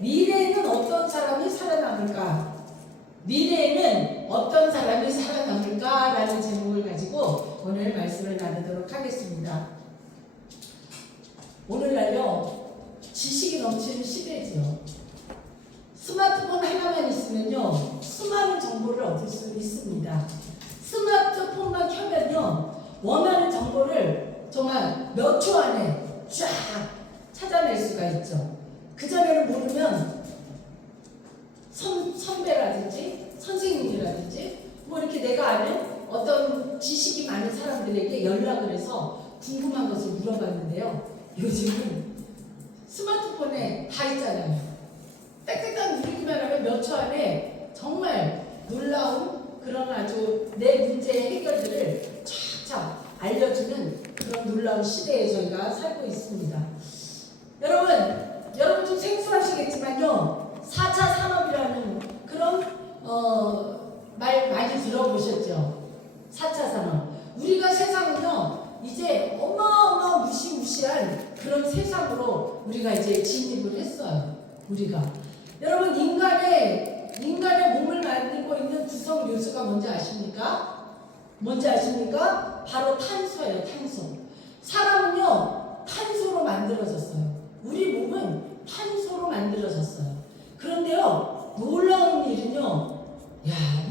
미래에는 어떤 사람이 살아남을까? 미래에는 어떤 사람이 살아남을까? 라는 제목을 가지고 오늘 말씀을 나누도록 하겠습니다. 오늘날요, 지식이 넘치는 시대지요. 스마트폰 하나만 있으면요, 수많은 정보를 얻을 수 있습니다. 스마트폰만 켜면요, 원하는 정보를 정말 몇 초 안에 쫙 찾아낼 수가 있죠. 그전에는 모르면 선배라든지 선생님이라든지 뭐 이렇게 내가 아는 어떤 지식이 많은 사람들에게 연락을 해서 궁금한 것을 물어봤는데요. 요즘은 스마트폰에 다 있잖아요. 딱딱딱 누르기만 하면 몇 초 안에 정말 놀라운 그런 아주 내 문제의 해결들을 쫙쫙 알려주는 그런 놀라운 시대에 저희가 살고 있습니다. 여러분 좀 생소하시겠지만요, 4차 산업이라는 그런 말 많이 들어보셨죠? 4차 산업. 우리가 세상은요, 이제 무시무시한 그런 세상으로 우리가 이제 진입을 했어요. 우리가. 여러분, 인간의 몸을 만들고 있는 구성 요소가 뭔지 아십니까? 뭔지 아십니까? 바로 탄소예요, 탄소. 사람은요, 탄소로 만들어졌어요. 우리 몸은 탄소로 만들어졌어요. 그런데요, 놀라운 일은요,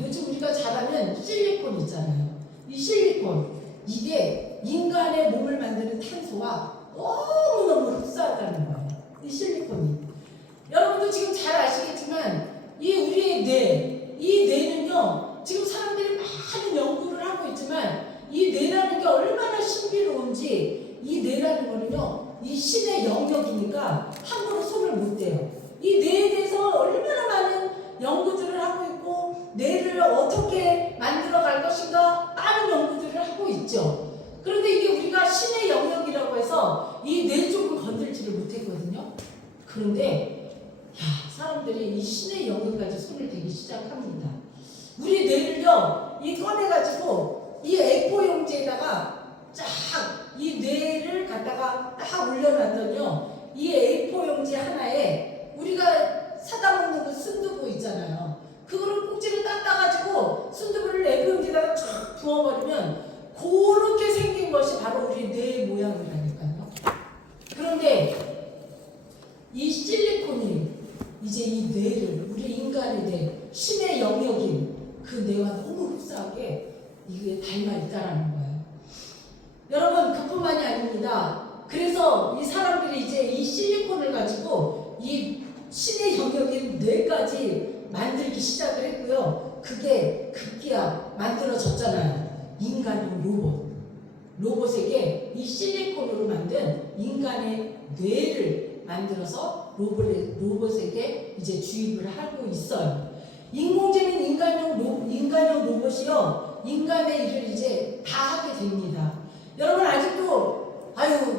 요즘 우리가 잘 아는 실리콘 있잖아요. 이 실리콘, 이게 인간의 몸을 만드는 탄소와 너무너무 흡사하다는 거예요. 이 실리콘이. 여러분도 지금 잘 아시겠지만, 이 뇌는요, 지금 사람들이 많은 연구를 하고 있지만, 이 뇌라는 게 얼마나 신비로운지, 이 뇌라는 거는요, 이 신의 영역이니까 함부로 손을 못 대요. 이 뇌에 대해서 얼마나 많은 연구들을 하고 있고, 뇌를 어떻게 만들어 갈 것인가 많은 연구들을 하고 있죠. 그런데 이게 우리가 신의 영역이라고 해서 이 뇌 쪽을 건들지를 못했거든요. 그런데 사람들이 이 신의 영역까지 손을 대기 시작합니다. 우리 뇌를요, 이 꺼내가지고 이 A4 용지에다가 쫙 이 뇌를 갖다가 딱 올려놨더니요, 이 A4 용지 하나에 우리가 사다 먹는 그 순두부 있잖아요. 그거를 꼭지를 닦아가지고 순두부를 A4 용지에다가 쫙 부어버리면 그렇게 생긴 것이 바로 우리 뇌의 모양이라니까요. 그런데 이 실리콘이 이제 이 뇌를, 우리 인간의 뇌, 신의 영역인 그 뇌와 너무 흡사하게 이게 닮아 있다라는 거예요. 여러분, 그뿐만이 아닙니다. 그래서 이 사람들이 이제 이 실리콘을 가지고 이 신의 영역인 뇌까지 만들기 시작을 했고요. 그게 급기야 만들어졌잖아요. 인간용 로봇에게 이 실리콘으로 만든 인간의 뇌를 만들어서 로봇에게 이제 주입을 하고 있어요. 인공지능 인간용 로봇이요, 인간의 일을 이제 다 하게 됩니다. 여러분, 아직도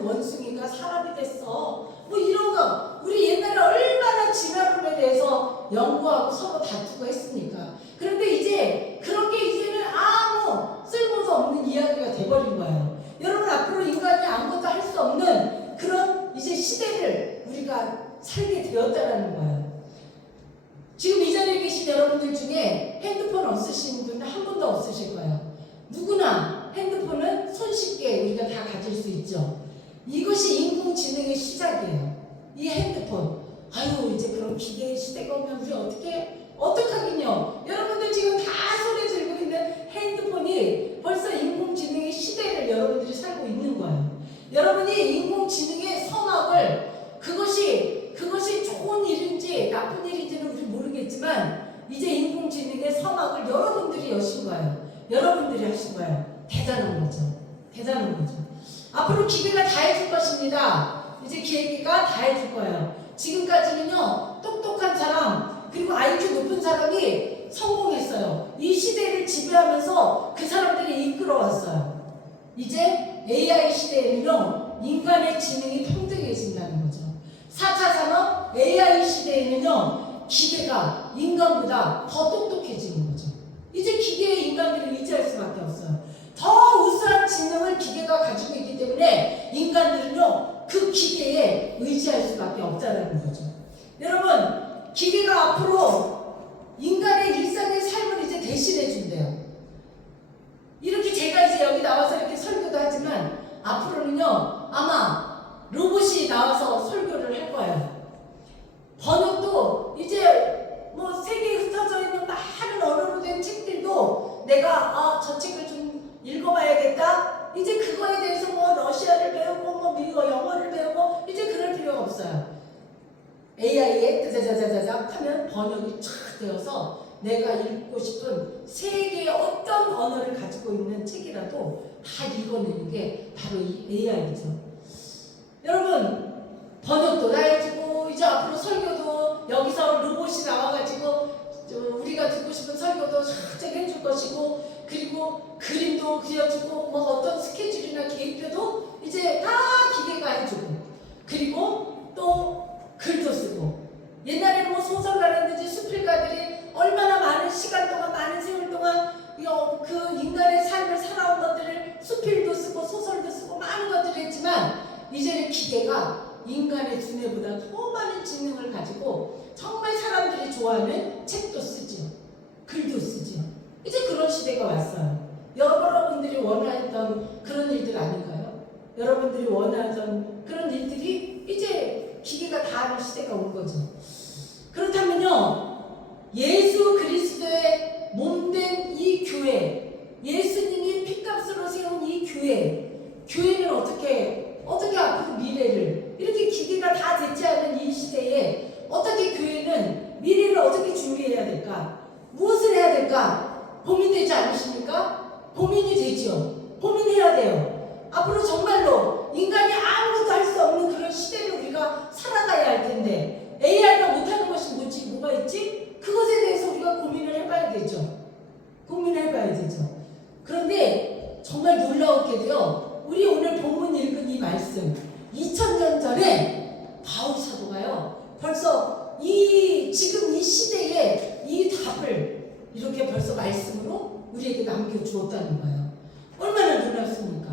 원숭이가 사람이 됐어 뭐 이런 거, 우리 옛날에 얼마나 진화론에 대해서 연구하고 서로 다투고 했습니까? 그런데 이제 그런 게 이제는 아무 쓸모도 없는 이야기가 돼버린 거예요. 여러분, 앞으로 인간이 아무것도 할 수 없는 그런 이제 시대를 우리가 살게 되었다라는 거예요. 지금 이 자리에 계신 여러분들 중에 핸드폰 없으신 분은 한 분도 없으실 거예요. 누구나 핸드폰은 손쉽게 우리가 다 가질 수 있죠. 이것이 인공지능의 시작이에요. 이 핸드폰. 이제 그런 기계의 시대가 오면 우리 어떡하긴요. 여러분들 지금 다 손에 들고 있는 핸드폰이 벌써 인공지능의 시대를 여러분들이 살고 있는 거예요. 여러분이 인공지능의 선악을, 그것이 좋은 일인지 나쁜 일인지는 우리 모르겠지만, 이제 인공지능의 선악을 여러분들이 여신 거예요. 여러분들이 하신 거예요. 대단한 거죠. 앞으로 기계가 다 해줄 것입니다. 이제 기계가 다 해줄 거예요. 지금까지는요, 똑똑한 사람, 그리고 IQ 높은 사람이 성공했어요. 이 시대를 지배하면서 그 사람들이 이끌어왔어요. 이제 AI 시대에는요, 인간의 지능이 평등해진다는 거죠. 4차 산업 AI 시대에는요, 기계가 인간보다 더 똑똑해지는 거죠. 이제 기계에 인간들을 의지할 수밖에 없어요. 더 우수한 지능을 기계가 가지고 있기 때문에 인간들은요, 그 기계에 의지할 수밖에 없다는 거죠. 여러분, 기계가 앞으로 인간의 일상의 삶을 이제 대신해 준대요. 이렇게 제가 이제 여기 나와서 이렇게 설교도 하지만 앞으로는요, 아마 로봇이 나와서 설교를 할 거예요. 번역도 이제 뭐 세계에 흩어져 있는 많은 언어로 된 책들도 내가 저 책을 좀 읽어봐야겠다. 이제 그거에 대해서 뭐 러시아를 배우고 뭐 미국 영어를 배우고 이제 그럴 필요가 없어요. AI에 짜자자자자작 하면 번역이 촥 되어서 내가 읽고 싶은 세계의 어떤 언어를 가지고 있는 책이라도 다 읽어내는 게 바로 이 AI죠. 여러분, 번역도 다 해주고 이제 앞으로 설교도 여기서 로봇이 나와가지고 우리가 듣고 싶은 설교도 쫙쫙 해줄 것이고, 그리고 그림도 그려주고 뭐 어떤 스케줄이나 계획표도 이제 다 기계가 해주고, 그리고 또 글도 쓰고. 옛날에는 뭐 소설가라든지 수필가들이 얼마나 많은 시간 동안, 많은 세월 동안 그 인간의 삶을 살아온 것들을 수필도 쓰고 소설도 쓰고 많은 것들을 했지만, 이제는 기계가 인간의 두뇌보다 더 많은 지능을 가지고 정말 사람들이 좋아하는 책도 쓰지요. 글도 쓰지요. 이제 그런 시대가 왔어요. 여러분들이 원하던 그런 일들 아닌가요? 여러분들이 원하던 그런 일들이 이제 기계가 다 하는 시대가 온 거죠. 그렇다면요, 예수 그리스도의 몸된 이 교회, 예수님이 피값으로 세운 이 교회는 어떻게 앞으로 미래를, 이렇게 기계가 다 되지 않은 이 시대에 어떻게 교회는 미래를 어떻게 준비해야 될까? 무엇을 해야 될까? 고민되지 않으십니까? 고민이 되죠. 고민해야 돼요. 앞으로 정말로 인간이 아무것도 할 수 없는 그런 시대를 우리가 살아가야 할 텐데, AI가 못하는 것이 뭐가 있지? 그것에 대해서 우리가 고민을 해봐야 되죠. 그런데 정말 놀라웠게도요, 우리 오늘 본문 읽은 이 말씀, 2000년 전에 바울 사도가요, 벌써 지금 이 시대에 이 답을 이렇게 벌써 말씀으로 우리에게 남겨주었다는 거예요. 얼마나 놀랍습니까?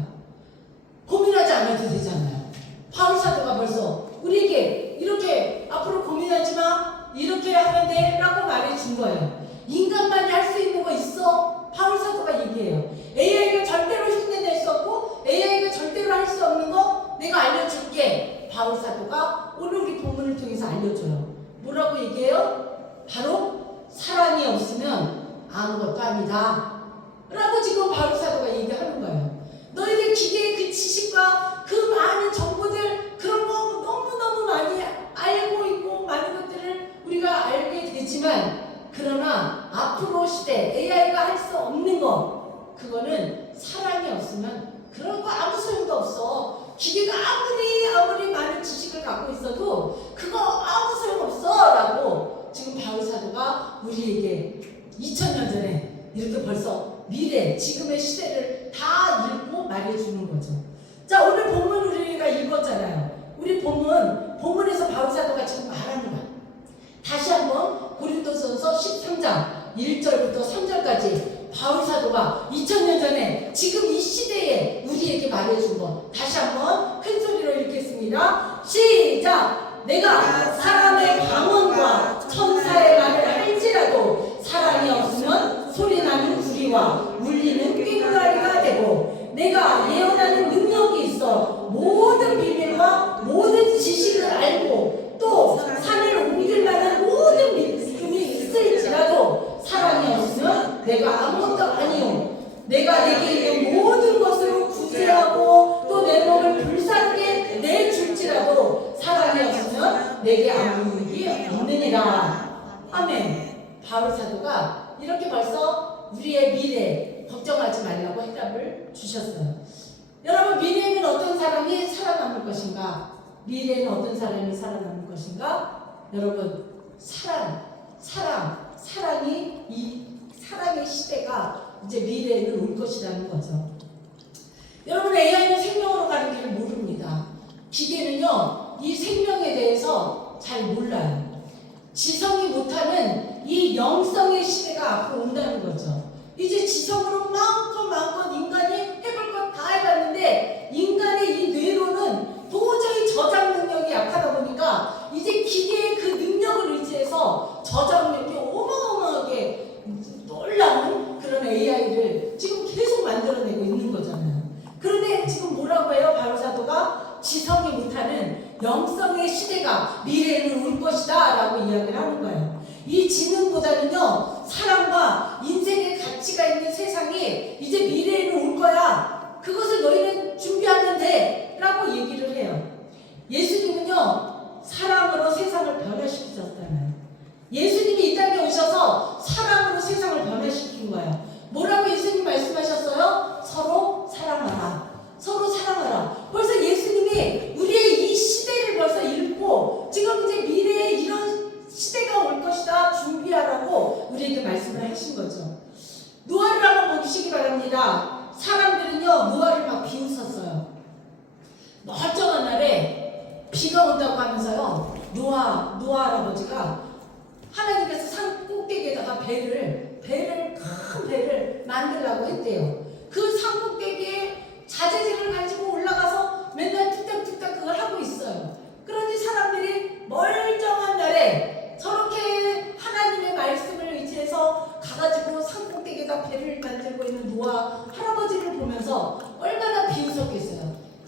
고민하지 않아도 되잖아요. 바울 사도가 벌써 우리에게 이렇게 앞으로 고민하지 마, 이렇게 하면 돼 라고 말해준 거예요. 인간만이 할 수 있는 거 있어? 바울 사도가 얘기해요. AI가 절대로 흉내낼 수 없고 AI가 절대로 할 수 없는 거 내가 알려줄게. 바울 사도가 오늘 우리 본문을 통해서 알려줘요. 뭐라고 얘기해요? 바로 사랑이 없으면 아무것도 아니다 라고 지금 바울 사도가 얘기하는 거예요. 너희들 기계의 그 지식과 그 많은 정보들, 그런 거 너무너무 많이 알고 있고 많은 것들을 우리가 알게 되지만, 그러나 앞으로 시대 AI가 할 수 없는 거, 그거는 사랑이 없으면 그런 거 아무 소용도 없어. 기계가 아무리 많은 지식을 갖고 있어도 그거 아무 소용없어 라고 지금 바울 사도가 우리에게 2000년 전에 이렇게 벌써 미래, 지금의 시대를 다 읽고 말해주는 거죠. 자, 오늘 본문 우리가 읽었잖아요. 우리 본문에서 바울 사도가 지금 말하는 거야. 다시 한번 고린도전서 13장 1절부터 3절까지 바울 사도가 2000년 전에 지금 이 시대에 우리에게 말해준 거 다시 한번 큰 소리로 읽겠습니다. 시작! 내가 사람의 방언과 천사의 말을 할지라도 사랑이 없으면 소리나는 우리와 울리는 꽹과리가 되고, 내가 예언하는 능력이 있어 모든 비밀과 모든 지식을 알고 또 산을 옮길 만한 모든 믿음이 있을지라도 사랑이 없으면 내가 아무것도 아니요. 내가 내게 있는 모든 것으로 구제하고 또 내 몸을 불사르게 내줄지라도 사랑이 없으면 내게 아무 일이 없느니라. 아멘. 바울 사도가 이렇게 벌써 우리의 미래 걱정하지 말라고 해답을 주셨어요. 여러분, 미래에는 어떤 사람이 살아남을 것인가? 미래에는 어떤 사람이 살아남을 것인가? 여러분, 사랑이 이 사랑의 시대가 이제 미래에는 올 것이라는 거죠. 여러분, AI는 생명으로 가는 길을 모릅니다. 기계는요, 이 생명에 대해서 잘 몰라요. 지성이 못하는 이 영성의 시대가 앞으로 온다는 거죠. 이제 지성으로 마음껏 인간이 해볼 것 다 해봤는데, 인간의 이 뇌로는 도저히 저장 능력이 약하다 보니까 이제 기계의 그 능력 앞에서 저작력이 어마어마하게 놀라운 그런 AI를 지금 계속 만들어내고 있는 거잖아요. 그런데 지금 뭐라고 해요? 바울사도가 지성이 못하는 영성의 시대가 미래에는 올 것이다 라고 이야기를 하는 거예요. 이 지능보다는요, 사랑과 인생의 가치가 있는 세상이 이제 미래에는 올 거야. 그것을 너희는 준비하면 돼 라고 얘기를 해요. 예수님은요, 사랑으로 세상을 변화시키셨잖아요. 예수님이 이 땅에 오셔서 사랑으로 세상을 변화시킨 거예요. 뭐라고 예수님 말씀하셨어요? 서로 사랑하라. 서로 사랑하라. 벌써 예수님이 우리의 이 시대를 벌써 읽고 지금 이제 미래에 이런 시대가 올 것이다 준비하라고 우리에게 말씀을 하신 거죠. 노아를 한번 보시기 바랍니다. 사람들은요, 노아를 막 비웃었어요. 멀쩡한 날에 비가 온다고 하면서요, 노아 할아버지가 하나님께서 산 꼭대기에다가 큰 배를 만들라고 했대요. 그 산 꼭대기에 자재질을 가지고 올라가서 맨날 뚝딱뚝딱 그걸 하고 있어요. 그런데 사람들이 멀쩡한 날에 저렇게 하나님의 말씀을 의지해서 가가지고 산 꼭대기에다 배를 만들고 있는 노아 할아버지를 보면서 얼마나 비웃었겠어요.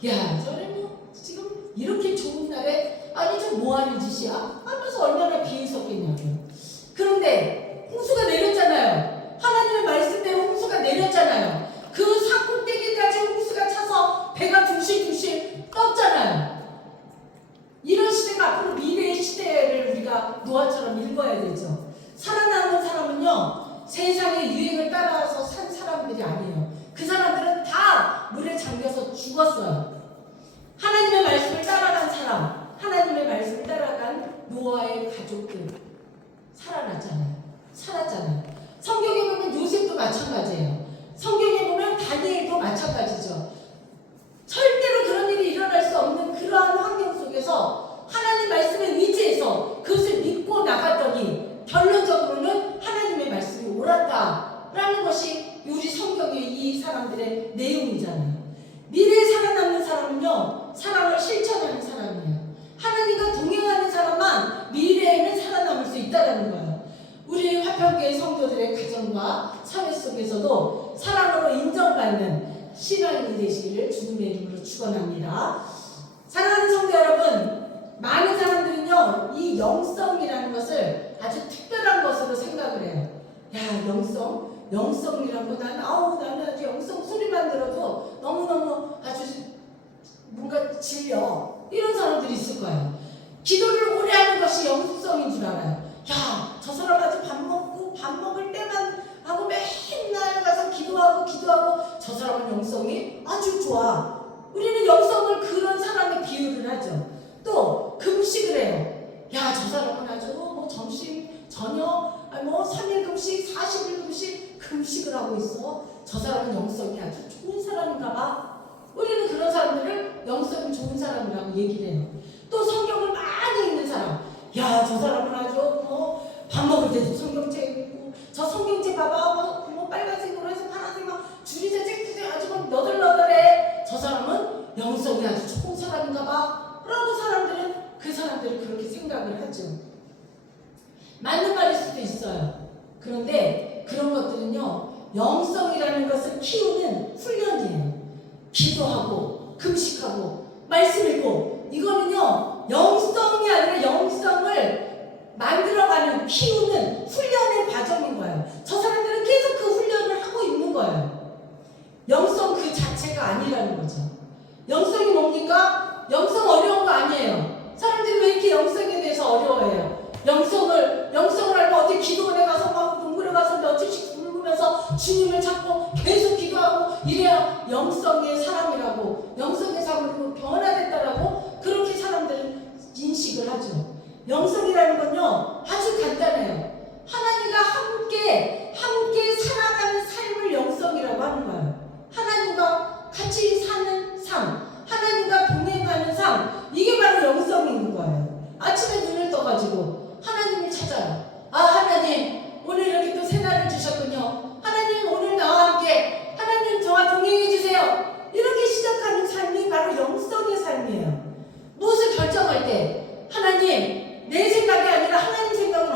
야, 저래 뭐 지금 이렇게 좋은 날에 아니 저 뭐하는 짓이야? 하면서 얼마나 비웃었겠냐고요. 그런데 홍수가 내렸잖아요. 하나님의 말씀대로 홍수가 내렸잖아요. 그 산 꼭대기까지 홍수가 차서 배가 둥실둥실 떴잖아요. 이런 시대가 앞으로 미래의 시대를 우리가 노아처럼 읽어야 되죠. 살아남은 사람은요, 세상의 유행을 따라서 산 사람들이 아니에요. 그 사람들은 다 물에 잠겨서 죽었어요. 하나님의 말씀을 따라간 사람, 하나님의 말씀을 따라간 노아의 가족들 살았잖아요. 성경에 보면 요셉도 마찬가지예요. 성경에 보면 다니엘도 마찬가지죠. 절대로 그런 일이 일어날 수 없는 그러한 환경 속에서 하나님 말씀에 의지해서 그것을 믿고 나갔더니 결론적으로는 하나님의 말씀이 옳았다라는 것이 우리 성경의 이 사람들의 내용이잖아요. 미래에 살아남는 사람은요, 사랑을 실천하는 사람이에요. 하나님과 동행하는 사람만 미래에는 살아남을 수 있다는 거예요. 우리 화평교회 성도들의 가정과 사회 속에서도 사랑으로 인정받는 신앙인이 되시기를 주님의 이름으로 축원합니다. 사랑하는 성도 여러분, 많은 사람들은요, 이 영성이라는 것을 아주 특별한 것으로 생각을 해요. 야, 영성이란 거 나는 아주 영성 소리만 들어도 너무너무 아주 뭔가 질려. 이런 사람들이 있을 거예요. 기도를 오래 하는 것이 영성인 줄 알아요. 야, 저 사람 아주 밥 먹을 때만 하고 맨날 가서 기도하고 저 사람은 영성이 아주 좋아. 우리는 영성을 그런 사람에 비유를 하죠. 또 금식을 해요. 야, 저 사람은 아주 뭐 점심, 저녁, 뭐 3일 금식, 40일 금식을 하고 있어. 저 사람은 영성이 아주 좋은 사람인가 봐. 우리는 그런 사람들을 영성이 좋은 사람이라고 얘기를 해요. 또 성경을 많이 읽는 사람. 야, 저 사람은 아주 뭐 밥 먹을 때도 성경책 읽고, 저 성경책 봐봐, 뭐 빨간색으로 해서 파란색 막 줄이 아주 막 너덜너덜해. 저 사람은 영성이 아주 좋은 사람인가 봐 라고 그 사람들은 그렇게 생각을 하죠. 맞는 말일 수도 있어요. 그런데 그런 것들은요, 영성이라는 것을 키우는 훈련이에요. 기도하고 금식하고 말씀 읽고, 이거는요, 영성이 아니라 영성을 만들어가는, 키우는 훈련의 과정인 거예요. 저 사람들은 계속 그 훈련을 하고 있는 거예요. 영성 그 자체가 아니라는 거죠. 영성이 뭡니까? 영성 어려운 거 아니에요. 사람들이 왜 이렇게 영성에 대해서 어려워해요? 영성을 알고 어디 기도원에 가서 막 동굴에 가서 며칠씩 굶으면서 주님을 찾고 계속 기도하고 이래야 영성의 사람이라고, 영성의 사람으로 변화됐다라고 그렇게 사람들은 인식을 하죠. 영성이라는 건요, 아주 간단해요. 하나님과 함께 살아가는 삶을 영성이라고 하는 거예요. 하나님과 같이 사는 삶, 하나님과 동행하는 삶, 이게 바로 영성인 거예요. 아침에 눈을 떠가지고 하나님을 찾아요. 아, 하나님, 오늘 이렇게 또 새날을 주셨군요. 하나님, 오늘 나와 함께, 하나님 저와 동행해주세요. 이렇게 시작하는 삶이 바로 영성의 삶이에요. 무엇을 결정할 때 하나님, 내 생각이 아니라 하나님 생각은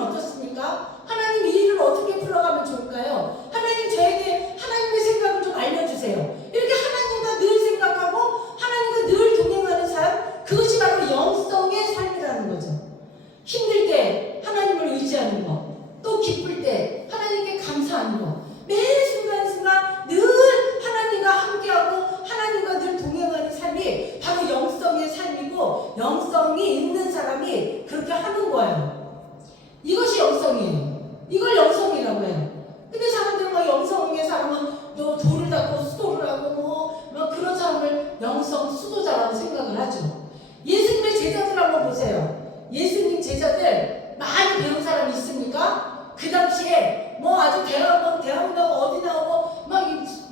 좋습니까? 하나님 이 일을 어떻게 풀어가면 좋을까요? 하나님 저에게 하나님의 생각을 좀 알려주세요. 이렇게 하나님과 늘 생각하고 하나님과 늘 동행하는 삶, 그것이 바로 영성의 삶이라는 거죠. 힘들 때 하나님을 의지하는 거, 또 기쁠 때 하나님께 감사하는 거, 매 순간순간 늘 하나님과 함께하고 하나님과 늘 동행하는 삶이 바로 영성의 삶이고, 영성이 있는 사람이 그렇게 하는 거예요. 이것이 영성이에요. 이걸 영성이라고 해요. 근데 사람들은 막 영성의 사람은 또 돌을 닦고 수도를 하고 뭐 그런 사람을 영성 수도자라고 생각을 하죠. 예수님의 제자들 한번 보세요. 예수님 제자들 많이 배운 사람이 있습니까? 그 당시에 뭐 아주 대학 나오고 어디 나오고 막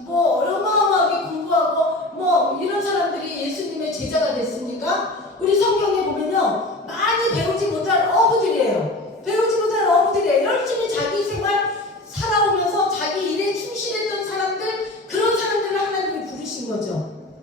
뭐 어마어마하게 공부하고 뭐 이런 사람들이 예수님의 제자가 됐습니까? 우리 성경에 보면요, 많이 배우지 못한 어부들이에요. 배우지 못한 어부들이에요. 열심히 자기 생활 살아오면서 자기 일에 충실했던 사람들, 그런 사람들을 하나님이 부르신 거죠.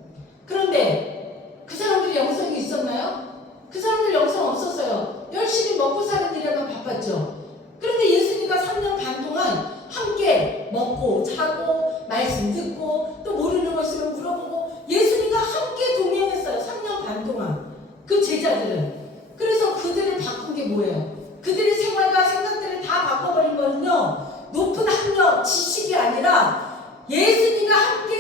그런데 그 사람들이 영성이 있었나요? 그 사람들 영성 없었어요. 열심히 먹고 사는 일에만 바빴죠. 그런데 예수님과 3년 반 동안 함께 먹고 자고 말씀 듣고 또 모르는 것 있으면 물어보고 예수님과 함께 동행했어요. 3년 반 동안 그 제자들은. 그래서 그들을 바꾼 게 뭐예요? 그들의 생활과 생각들을 다 바꿔버린 거는요, 높은 학력, 지식이 아니라 예수님과 함께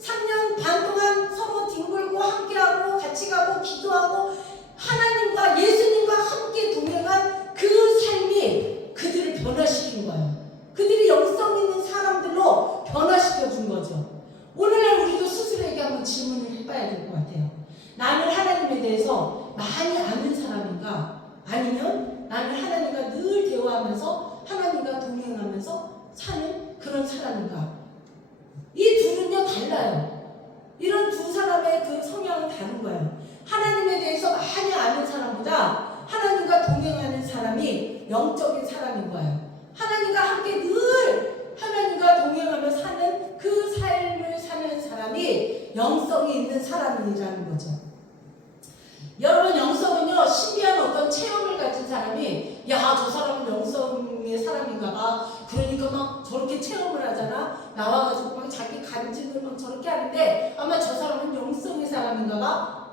3년 반 동안 서로 뒹굴고 함께하고 같이 가고 기도하고 하나님과 예수님과 함께 동행한 그 삶이 그들을 변화시킨 거예요. 그들이 영성 있는 사람들로 변화시켜 준 거죠. 오늘날 우리도 스스로에게 한번 질문을 해봐야 될 것 같아요. 나는 하나님에 대해서 많이 아는 사람인가? 아니면 나는 하나님과 늘 대화하면서 하나님과 동행하면서 사는 그런 사람인가? 이 둘은요 달라요. 이런 두 사람의 그 성향은 다른 거예요. 하나님에 대해서 많이 아는 사람보다 하나님과 동행하는 사람이 영적인 사람인 거예요. 하나님과 함께 늘 하나님과 동행하며 사는 그 삶을 사는 사람이 영성이 있는 사람이라는 거죠. 여러분, 영성은요, 신비한 어떤 체험을 가진 사람이 야, 저 사람은 영성의 사람인가 봐, 그러니까 막 저렇게 체험을 하잖아, 나와가지고 막 자기 간증을 막 저렇게 하는데 아마 저 사람은 영성의 사람인가 봐.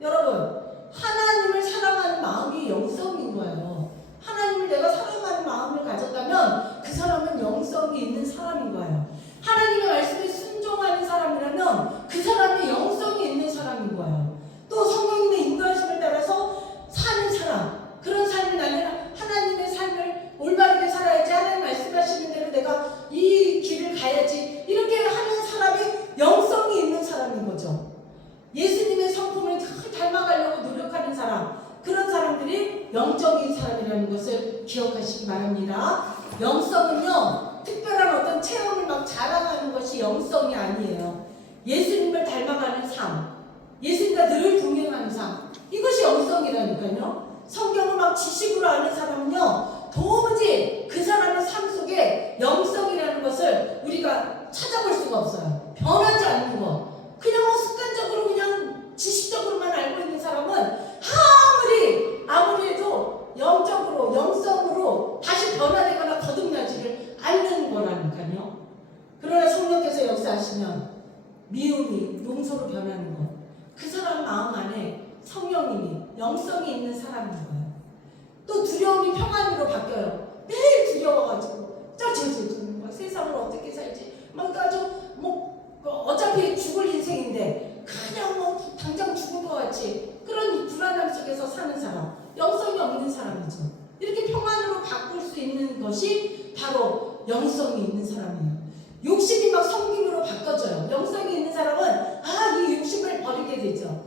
여러분, 하나님을 사랑하는 마음이 영성인 거예요. 하나님을 내가 사랑하는 마음을 가졌다면 그 사람은 영성이 있는 사람인 거예요. 하나님의 말씀에 순종하는 사람이라면 그 사람이 영성이 있는 사람인 거예요. 또 성령님의 인도하심을 따라서 사는 사람, 그런 삶이 나는 하나님의 삶을 올바르게 살아야지, 하나님 말씀하시는 대로 내가 이 길을 가야지, 이렇게 하는 사람이 영성이 있는 사람인 거죠. 예수님의 성품을 닮아가려고 노력하는 사람, 그런 사람들이 영적인 사람이라는 것을 기억하시기 바랍니다. 영성은요, 특별한 어떤 체험을 막 자랑하는 것이 영성이 아니에요. 예수님을 닮아가는 삶, 예수님과 늘 동행하는 삶, 이것이 영성이라니까요. 성경을 막 지식으로 아는 사람은요, 도무지 그 사람의 삶 속에 영성이라는 것을 우리가 찾아볼 수가 없어요. 변하지 않는 거. 그냥 뭐 습관적으로 그냥 지식적으로만 알고 있는 사람은 아무리 해도 영적으로, 영성으로 다시 변화되거나 거듭나지를 않는 거라니까요. 그러나 성령께서 역사하시면 미움이 용서로 변하는 것, 그 사람 마음 안에 성령님이, 영성이 있는 사람인 거예요. 또 두려움이 평안으로 바뀌어요. 매일 두려워가지고 막 세상을 어떻게 살지, 막 아주 어차피 죽을 인생인데 그냥 뭐 당장 죽을 것 같이 그런 불안함 속에서 사는 사람, 영성이 없는 사람이죠. 이렇게 평안으로 바꿀 수 있는 것이 바로 영성이 있는 사람이에요. 욕심이 막 성김으로 바꿔져요. 영성이 있는 사람은 이 욕심을 버리게 되죠.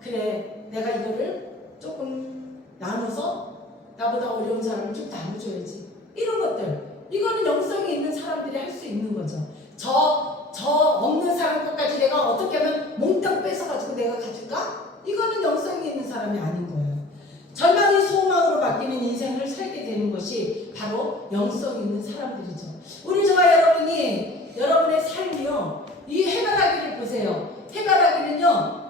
그래, 내가 이거를 조금 나눠서 나보다 어려운 사람을 좀 나눠줘야지, 이런 것들, 이거는 영성이 있는 사람들이 할 수 있는 거죠. 저 없는 사람 것까지 내가 어떻게 하면 몽땅 뺏어가지고 내가 가질까? 이거는 영성이 있는 사람이 아닌 거예요. 절망이 소망으로 바뀌는 인생을 살게 되는 것이 바로 영성 있는 사람들이죠. 우리 저와 여러분이, 여러분의 삶이요, 이 해바라기를 보세요. 해바라기는요,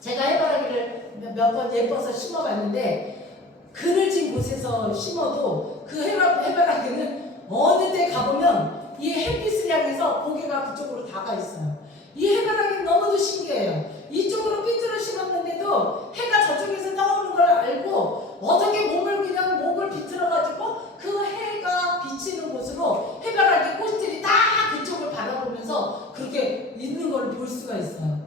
제가 해바라기를 몇 번 예뻐서 심어봤는데 그늘진 곳에서 곳에서 심어도 그 해바라기는 어느 때 가보면 이 햇빛을 향해서 고개가 그쪽으로 다가 있어요. 이 해바라기는 너무도 신기해요. 이쪽으로 삐뚤어 심었는데도 해가 저쪽에서 나오는 걸 알고 어떻게 목을 비틀어가지고 그 해가 비치는 곳으로 해바라기 꽃들이 다 그쪽을 바라보면서 그렇게 있는 걸 볼 수가 있어요.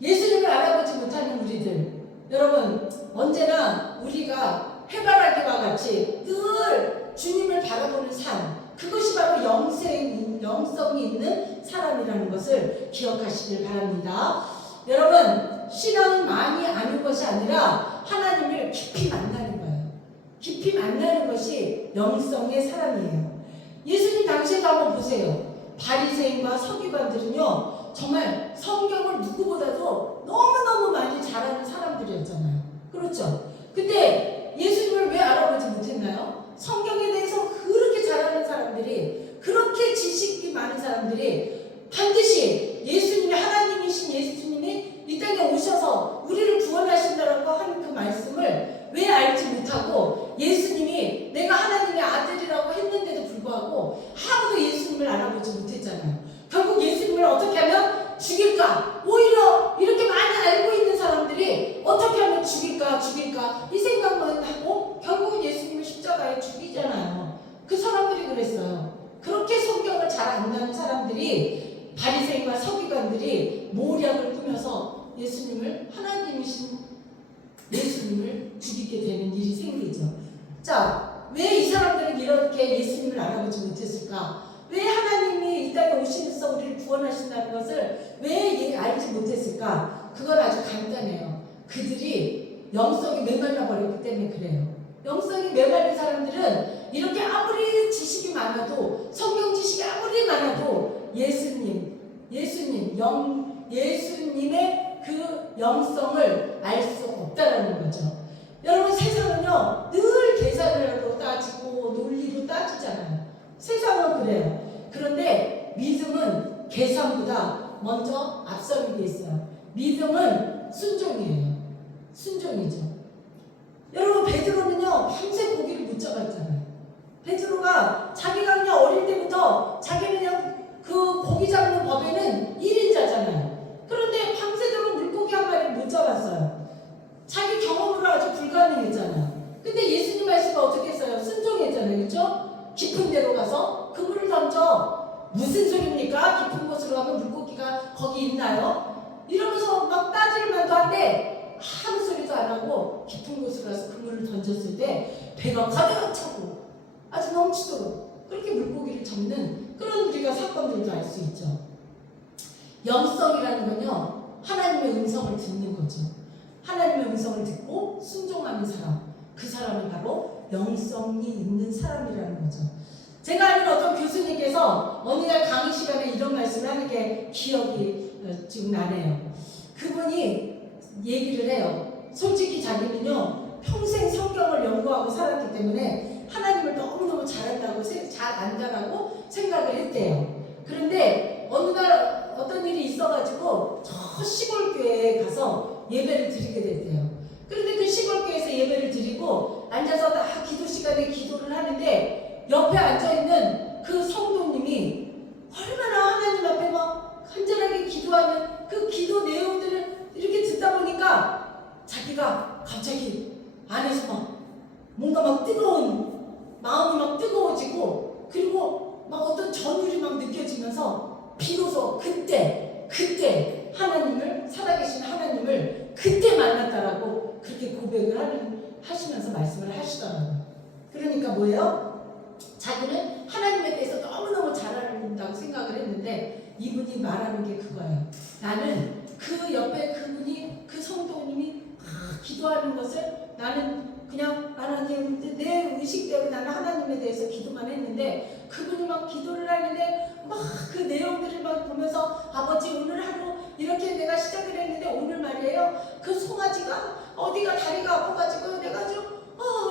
예수님을 알아보지 못하는 우리들, 여러분 언제나 우리가 해바라기와 같이 늘 주님을 바라보는 삶, 그것이 바로 영성이 있는 사람이라는 것을 기억하시길 바랍니다. 여러분, 신앙은 많이 아는 것이 아니라 하나님을 깊이 만나는 거예요. 깊이 만나는 것이 영성의 사람이에요. 예수님 당시에도 한번 보세요. 바리새인과 서기관들은요, 정말 성경을 누구보다도 너무너무 많이 잘하는 사람들이었잖아요. 그렇죠? 근데 예수님을 왜 알아보지 못했나요? 성경에 대해서 그렇게 잘하는 사람들이, 그렇게 지식이 많은 사람들이 반드시 예수님이, 하나님이신 예수님이 이 땅에 오셔서 우리를 구원하신다라고 하는 그 말씀을 왜 알지 못하고 예수님이 내가 하나님의 아들이라고 했는데도 불구하고 아무도 예수님을 알아보지 못했잖아요. 결국 예수님을 어떻게 하면 죽일까? 오히려 이렇게 많이 알고 있는 사람들이 어떻게 하면 죽일까 이 생각만 하고 결국은 예수님을 십자가에 죽이잖아요. 그 사람들이 그랬어요. 그렇게 성경을 잘 안다는 사람들이, 바리새인과 서기관들이 모략을 꾸며서 예수님을, 하나님이신 예수님을 죽이게 되는 일이 생기죠. 자, 왜 이 사람들은 이렇게 예수님을 알아보지 못했을까? 왜 하나님이 이 땅에 오시면서 우리를 구원하신다는 것을 왜 알지 못했을까? 그건 아주 간단해요. 그들이 영성이 메말라 버렸기 때문에 그래요. 영성이 메말린 사람들은 이렇게 아무리 지식이 많아도, 성경 지식이 아무리 많아도 예수님의 그 영성을 알 수 없다라는 거죠. 여러분, 세상은요 늘 계산으로 따지고 논리로 따지잖아요. 세상은 그래요. 그런데 믿음은 계산보다 먼저 앞서는 게 있어요. 믿음은 순종이에요. 순종이죠. 여러분, 베드로는요 밤새 고기를 못 잡았잖아요. 베드로가 자기가 그냥 어릴 때부터 자기는 그냥 그 고기 잡는 법에는 1인자잖아요. 그런데 밤새도록 물고기 한 마리를 못 잡았어요. 자기 경험으로 아주 불가능했잖아요. 근데 예수님 말씀은 어떻게 했어요? 순종했잖아요. 그렇죠? 깊은 데로 가서 그물을 던져. 무슨 소리입니까? 깊은 곳으로 가면 물고기가 거기 있나요? 이러면서 막 따질 만도 한데 아무 소리도 안 하고 깊은 곳으로 가서 그물을 던졌을 때 배가 가득 차고 아주 넘치도록 그렇게 물고기를 잡는 그런 우리가 사건들도 알 수 있죠. 영성이라는 건요, 하나님의 음성을 듣는 거죠. 하나님의 음성을 듣고 순종하는 사람, 그 사람이 바로 영성이 있는 사람이라는 거죠. 제가 아는 어떤 교수님께서 어느 날 강의 시간에 이런 말씀을 하는 게 기억이 지금 나네요. 그분이 얘기를 해요. 솔직히 자기는요 평생 성경을 연구하고 살았기 때문에 하나님을 너무너무 잘 안다라고 생각을 했대요. 그런데 어느 날 어떤 일이 있어가지고 저 시골교회에 가서 예배를 드리게 됐대요. 그런데 그 시골교회에서 예배를 드리고 앉아서 다 기도 시간에 기도를 하는데 옆에 앉아있는 그 성도님이 얼마나 하나님 앞에 막 간절하게 기도하는 그 기도 내용들을 이렇게 듣다 보니까 자기가 갑자기 안에서 막 뭔가 막 뜨거운 마음이 막 뜨거워지고 그리고 막 어떤 전율이 막 느껴지면서 비로소 그때 하나님을, 살아계신 하나님을 그때 만났다라고 그렇게 고백을 하시면서 말씀을 하시더라고요. 그러니까 뭐예요? 자기는 하나님에 대해서 너무너무 잘 안다고 생각을 했는데 이분이 말하는 게 그거예요. 나는 그 옆에 그분이, 그 성도님이 기도하는 것을 나는 그냥 하나님, 내 의식대로 나는 하나님에 대해서 기도만 했는데 그분이 막 기도를 하는데 막 그 내용들을 막 보면서 아버지 오늘 하루 이렇게 내가 시작을 했는데 오늘 말이에요 그 송아지가 어디가 다리가 아파가지고 내가 좀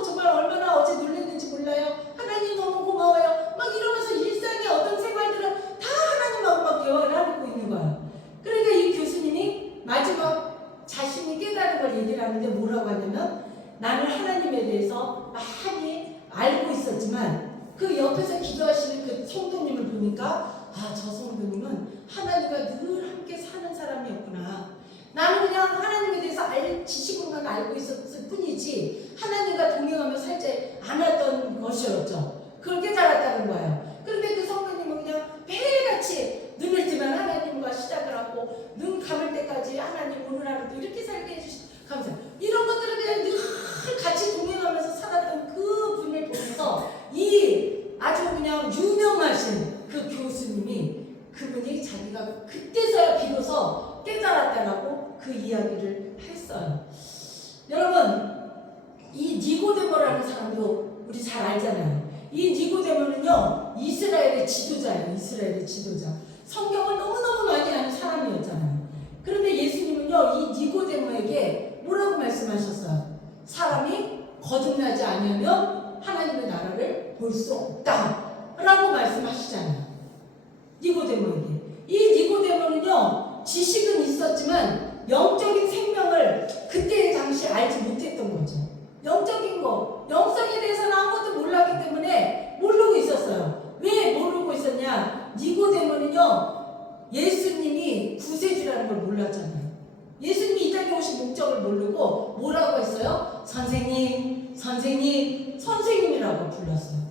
정말 얼마나 어제 놀랐는지 몰라요. 하나님 너무 고마워요. 막 이러면서 일상의 어떤 생활들은 다 하나님하고 막 대화를 하고 있는 거예요. 그러니까 이 교수님이 마지막 자신이 깨달은 걸 얘기를 하는데 뭐라고 하냐면 나는 하나님에 대해서 많이 알고 있었지만 그 옆에서 기도하시는 그 성도님을 보니까 아, 저 성도님은 하나님과 늘 함께 사는 사람이었구나. 나는 그냥 하나님에 대해서 지식으로만 알고 있었을 뿐이지 하나님과 동행하며 살지 않았던 것이었죠. 그걸 깨달았다는 거예요. 그런데 그 성도님은 그냥 매일같이 눈을 뜨면 하나님과 시작을 하고 눈 감을 때까지 하나님 오늘 하루도 이렇게 살게 해주시 감사해요. 이런 것들을 그냥 늘 같이 동행하면서 살았던 그 분을 보면서 이 아주 그냥 유명하신 그 교수님이 그분이 자기가 그때서야 비로소 깨달았다라고 그 이야기를 했어요. 여러분, 이 니고데모라는 사람도 우리 잘 알잖아요. 이 니고데모는요, 이스라엘의 지도자예요. 이스라엘의 지도자. 성경을 너무너무 많이 아는 사람이었잖아요. 그런데 예수님은요, 이 니고데모에게 뭐라고 말씀하셨어요? 사람이 거듭나지 않으면 하나님의 나라를 볼 수 없다 라고 말씀하시잖아요. 니고데모에게. 이 니고데모는요, 지식은 있었지만 영적인 생명을 그때 당시 알지 못했던 거죠. 영적인 거, 영성에 대해서는 아무것도 몰랐기 때문에 모르고 있었어요. 왜 모르고 있었냐? 니고데모는요, 예수님이 구세주라는 걸 몰랐잖아요. 예수님이 이 땅에 오신 목적을 모르고 뭐라고 했어요? 선생님, 선생님, 선생님이라고 불렀어요.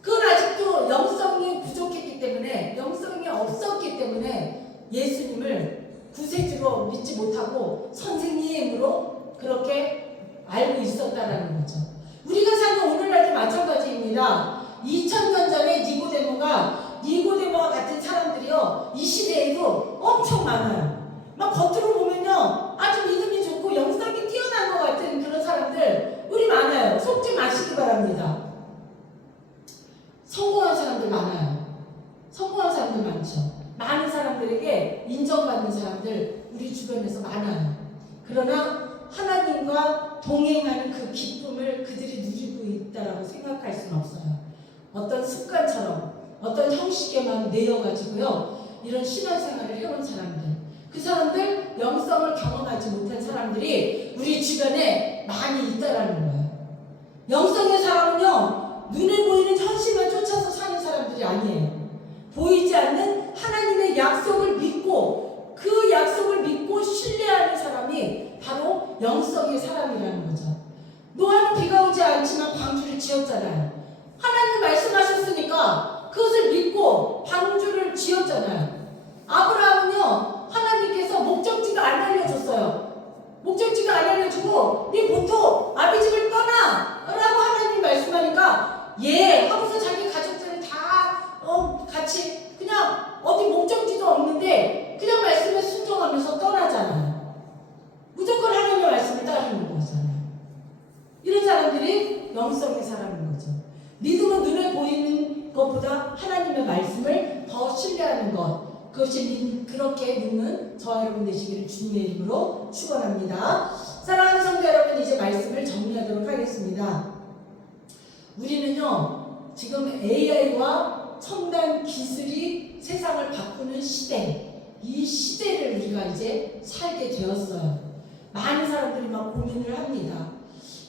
그건 아직도 영성이 부족했기 때문에, 영성이 없었기 때문에 예수님을 구세주로 믿지 못하고 선생님으로 그렇게 알고 있었다라는 거죠. 우리가 사는 오늘날도 마찬가지입니다. 2000년 전에 니고데모와 같은 사람들이요, 이 시대에도 엄청 많아요. 막 겉으로 보면요, 아주 믿음이 좋고 영성이 뛰어난 것 같은 그런 사람들 우리 많아요. 속지 마시기 바랍니다. 성공한 사람들 많아요. 성공한 사람들 많죠. 많은 사람들에게 인정받는 사람들 우리 주변에서 많아요. 그러나 하나님과 동행하는 그 기쁨을 그들이 누리고 있다라고 생각할 수는 없어요. 어떤 습관처럼 어떤 형식에만 내어가지고요, 이런 신앙생활을 해온 사람들, 그 사람들, 영성을 경험하지 못한 사람들이 우리 주변에 많이 있다라는 거예요. 영성의 사람은요, 눈에 보이는 현실만 쫓아서 사는 사람들이 아니에요. 보이지 않는 하나님의 약속을 믿고 그 약속을 믿고 신뢰하는 사람이 바로 영성의 사람이라는 거죠. 노아는 비가 오지 않지만 방주를 지었잖아요. 하나님 말씀하셨으니까 그것을 믿고 방주를 지었잖아요. 아브라함은요, 하나님께서 목적지가 안 알려줬어요. 목적지가 안 알려주고 네 본토 아비 집을 떠나 라고 하나님 말씀하니까 예 하고서 자기 가족들을 다 같이 그냥 어디 목적지도 없는데 그냥 말씀에 순종하면서 떠나잖아요. 무조건 하나님의 말씀을 따르는 거잖아요. 이런 사람들이 영성의 사람인 거죠. 믿음은 눈에 보이는 것보다 하나님의 말씀을 더 신뢰하는 것, 그것이 그렇게 믿는 저와 여러분 되시기를 주님의 이름으로 축원합니다. 사랑하는 성도 여러분, 이제 말씀을 정리하도록 하겠습니다. 우리는요, 지금 AI와 첨단 기술이 세상을 바꾸는 시대, 이 시대를 우리가 이제 살게 되었어요. 많은 사람들이 막 고민을 합니다.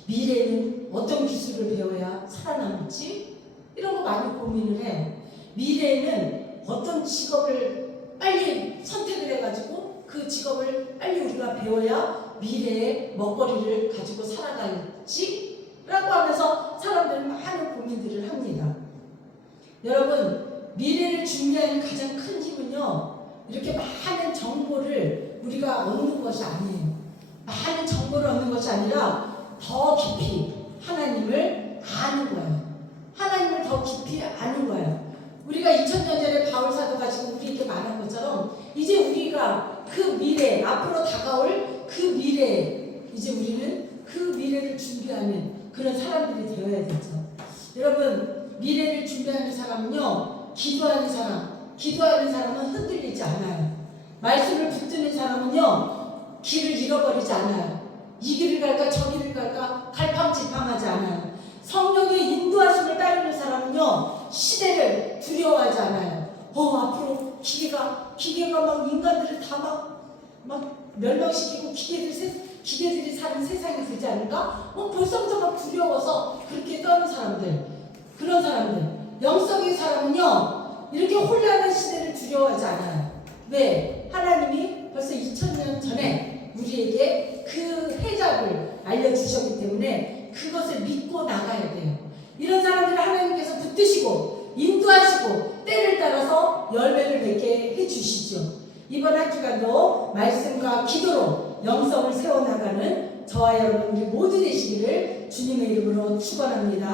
미래에는 어떤 기술을 배워야 살아남을지? 이런 거 많이 고민을 해요. 미래에는 어떤 직업을 빨리 선택을 해가지고 그 직업을 빨리 우리가 배워야 미래의 먹거리를 가지고 살아갈지? 라고 하면서 사람들은 많은 고민들을 합니다. 여러분, 미래를 준비하는 가장 큰 힘은요, 이렇게 많은 정보를 우리가 얻는 것이 아니에요. 많은 정보를 얻는 것이 아니라 더 깊이 하나님을 아는 거예요. 하나님을 더 깊이 아는 거예요. 우리가 2000년 전에 바울 사도가 지금 우리에게 말한 것처럼 이제 우리가 그 미래, 앞으로 다가올 그 미래에 이제 우리는 그 미래를 준비하는 그런 사람들이 되어야 되죠. 여러분, 미래를 준비하는 사람은요, 기도하는 사람은 흔들리지 않아요. 말씀을 붙드는 사람은요, 길을 잃어버리지 않아요. 이 길을 갈까 저 길을 갈까 갈팡질팡하지 않아요. 성령의 인도하심을 따르는 사람은요, 시대를 두려워하지 않아요. 앞으로 기계가 막 인간들을 다 막 멸망시키고 기계들 기계들이 사는 세상이 되지 않을까? 벌써부터 막 두려워서 그렇게 떠는 사람들, 그런 사람들. 영적인 사람은요, 이렇게 혼란한 시대를 두려워하지 않아요. 왜? 하나님이 벌써 2000년 전에 우리에게 그 해답을 알려주셨기 때문에 그것을 믿고 나가야 돼요. 이런 사람들을 하나님께서 붙드시고 인도하시고 때를 따라서 열매를 맺게 해주시죠. 이번 한 주간도 말씀과 기도로 영성을 세워나가는 저와 여러분 우리 모두 되시기를 주님의 이름으로 축원합니다.